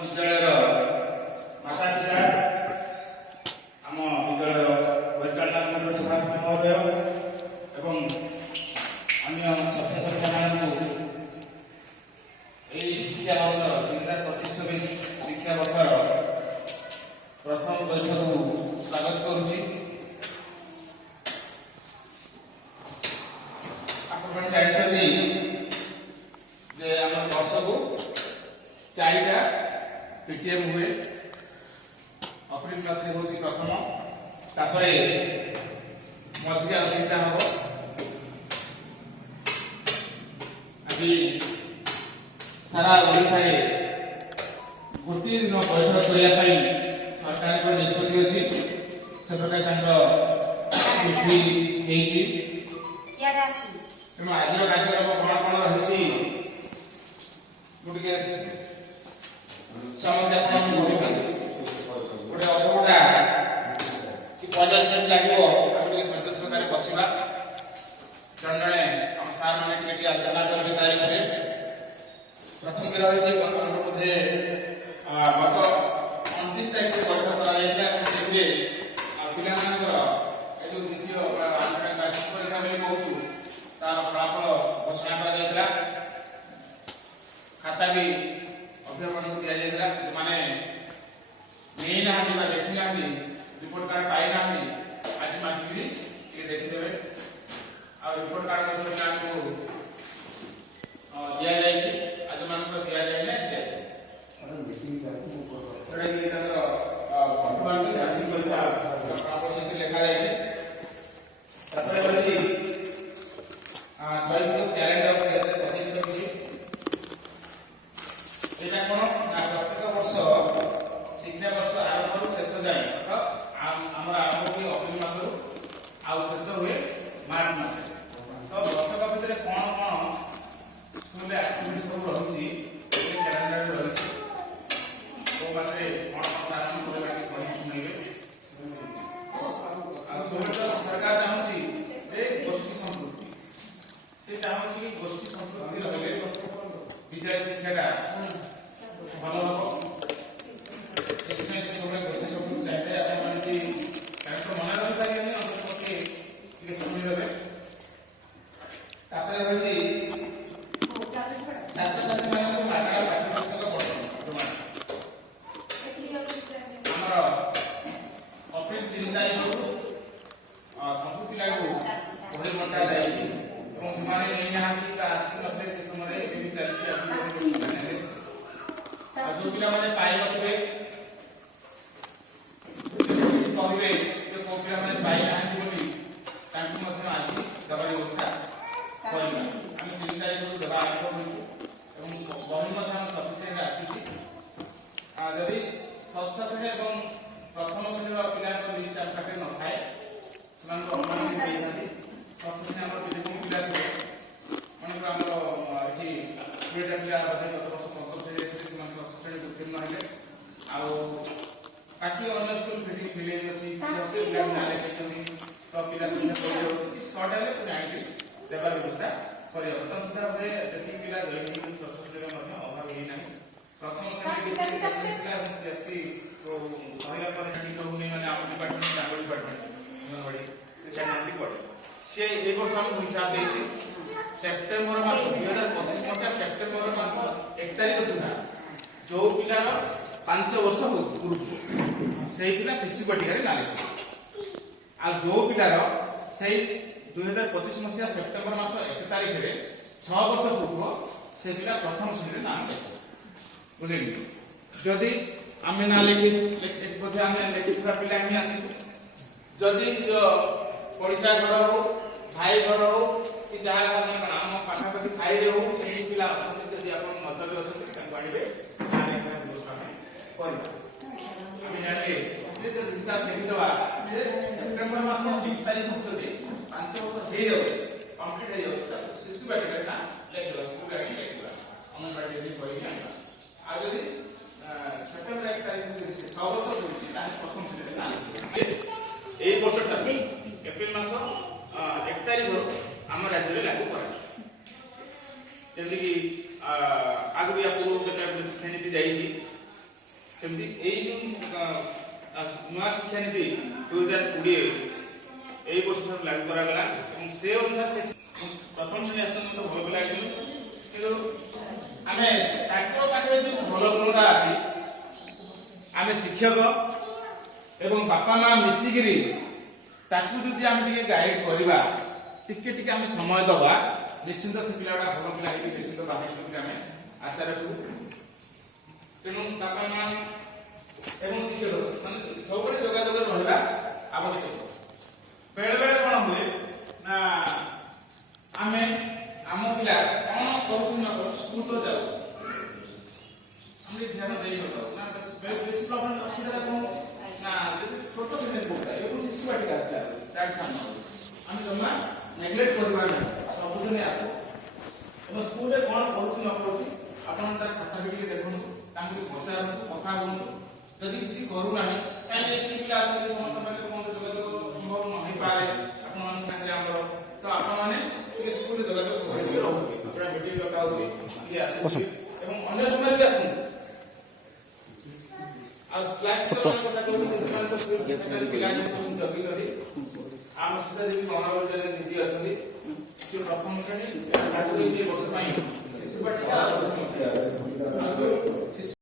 विद्यालय मातापिता आम विद्यालय परिचालना मंडल सभापति महोदय एवं अन्य सभ्य सभ्य शिक्षा वर्ष 2025 शिक्षा वर्ष प्रथम बैठक स्वागत करुच्ची। आप जानते जे आम वर्ष को 4टा पीटीएम हुए। अप्रैल मास रे होची प्रथम, तापरे मझिया 3टा हबो। अभी सारा ओडिशा रे गोटे दिन बैठक करने सरकार को निष्पत्ति अच्छी से प्रकार चिठी तेणु आज कार्यक्रम कौन कौन रही गोटे समझ गोटे अधघंटा कि 50 मिनट लगे धैर्य सहकार बसवा जन जड़े आम सार मैंने आलोचना करेंगे तारीख में। प्रथम रही बोधे गत 29 तारीख में बैठक कराइए पिला जो द्वितीय बार्षिक परीक्षा कहूँ तार फलाफल घोषणा करा खाता भी अभिभावक को दि जाता जो मैंने नहीं ना देखी ना रिपोर्ट कार्ड पाई ना आज मागिकी देखीदे आ रिपोर्ट कार्ड दि जाए आज मान दि जाए ना लिखा जाए शैक्षणिक कैलेंडर 2025 एटा कोन ना प्रत्येक वर्ष शिक्षा वर्ष आरंभ शेष जाए आम आरंभ हुए अप्रैल मास आउ शेष हुए मार्च मास। तो वर्षक भितर कौन कौन स्कूल एक्टिविटी सब रही कैलेंडर रही तो मासे कौन कौन आरंभ करेगा शुणवे। सरकार चाहूँगी गोष्ठी संस्कृति से चाहूँगी कि गोष्ठी संस्कृति रही विद्यालय शिक्षा भल हम से सब गोष्ठी संस्कृति चाहिए आप मन रही पारे अंत समझे। रही छात्र छात्री मान मागଣା पाठ्यपुस्तक आमर अप्रैल 3 तारीख सब पिला बही बंटा जाए से समय चलती जो पिला मैंने पाई थे कहे जो पिला मैंने पाई ना आज दवा व्यवस्था करवा आम 3 तारीख देवा आरंभ हो बही सफिसीयंट आसी जदि षष्ठ श्रेणी और प्रथम श्रेणी पिला लिस्ट आम पाखे न थाए अनुमान भी षष्ठ श्रेणी आम पिला थे मन ये 20टा पिला गत वर्ष पंचम श्रेणी षष्ठ श्रेणी उत्तीर्ण है बाकी अन्य स्कूल फिटिंग फिलिंग अच्छी पिला ना लिखी तो पिला सुविधा सर्ट है तो जाणी देवार व्यवस्था कर बर्तमान सुधा बोधे जी पिला दैनिक षष्ठ श्रेणी अभाव होना प्रथम श्रेणी सीएससी कहला कहूनी मैंने आम डिपार्टमेंट चांगल डिपार्टमेंट से पड़े सी ए वर्ष आमको हिसाब दे सेप्टेम्बर मास 2025 मसीहा सेप्टेम्बर मास 1 तारीख सुधा जो पिलार 5 वर्ष पूर्व से पिला शिशु बाटिका ना लिखे आ जो पिलार से 2025 मसीहा सेप्टेम्बर मास 1 तारीख में 6 वर्ष पूर्व से पिला प्रथम श्रेणी नाम लिखे बुझे जदि आम ना लिखि बोधे आम लिखा पिला ही आस जदि पड़िशा घर हो भाई घर हो कि जहाँ आम पाखापाखि साई हो से पिला अच्छे आप नजर अच्छे आने व्यवस्था आम जाने हिसाब देखीदे सेप्टेम्बर मास 1 तारीख भितर 5 वर्ष हो कम्प्लीट हो शिशु बाटिका ना लिखा स्कूल आगे लिखा अंगनवाड़ी कही आगे सेप्टेम्बर 1 तारीख 6 वर्ष हो प्रथम श्रेणी ना यही वर्ष एप्रिल मास 1 तारीख आम राज्य में लागू करा जमीक आगे भी आपको शिक्षा नीति जाइए सेमती नुआ शिक्षा नीति 2020 এই বছর লাগু করা গলা এবং সে অনুসারে সে প্রথম শ্রেণী আসতে তো ভালো লাগলো কিন্তু আমি তাকর পাখে যে ভালো গুণটা আছে আমি শিক্ষক এবং বাপা মা মিশিকি তাকে যদি আমি টিকে গাইড করিবা টিকে টিকে আমি সময় দবা নিশ্চিন্ত সে পিলাটা ভালো পিলা হইকি নিশ্চিন্ত বাহির করি আমি আশা রাখু তেণু বাপা মা এবং শিক্ষক মানে ସବୁବେଳେ যোগাযোগରେ ରହିବା ଆବଶ୍ୟକ बेले बेले कौन हुए ना आमे आम पिला कौन करू न करू स्कूल तो जाऊ हमरे ध्यान देई होता ना बेसी प्रॉब्लम असुविधा कौन ना छोटो से बोलता ये कुछ शिशु वाटिका आसला चार सामने हम जमा नेग्लेक्ट करबा ना सब जने आसो हम स्कूल रे कौन करू न करू आपण तार खाता बिटी देखो तांको पचार कथा बोल यदि किसी करू नाही काहे एक पिला आछे समस्त पाके कोन जोगाजोग संभव नहीं पारे आपण मान संगे हमरो तो आपण माने के स्कूल जोगाजोग सहयोग रहू अपना बेटी लगा होती कि आसे एवं अन्य समय भी आसे आज फ्लैट तो कथा कहू ସେମାନେ ତ ସ୍କୁଲ ପିଲା ଯେମିତି ଜଗି ଜଗି ଆମ ସହିତ ଯେମିତି ମହାବିଦ୍ୟାଳୟ ଦିଦି ଅଛନ୍ତି ସେ ପ୍ରଥମ ଶ୍ରେଣୀ 8 ବର୍ଷ ପାଇଁ ଶିଶୁ ବାଟିକା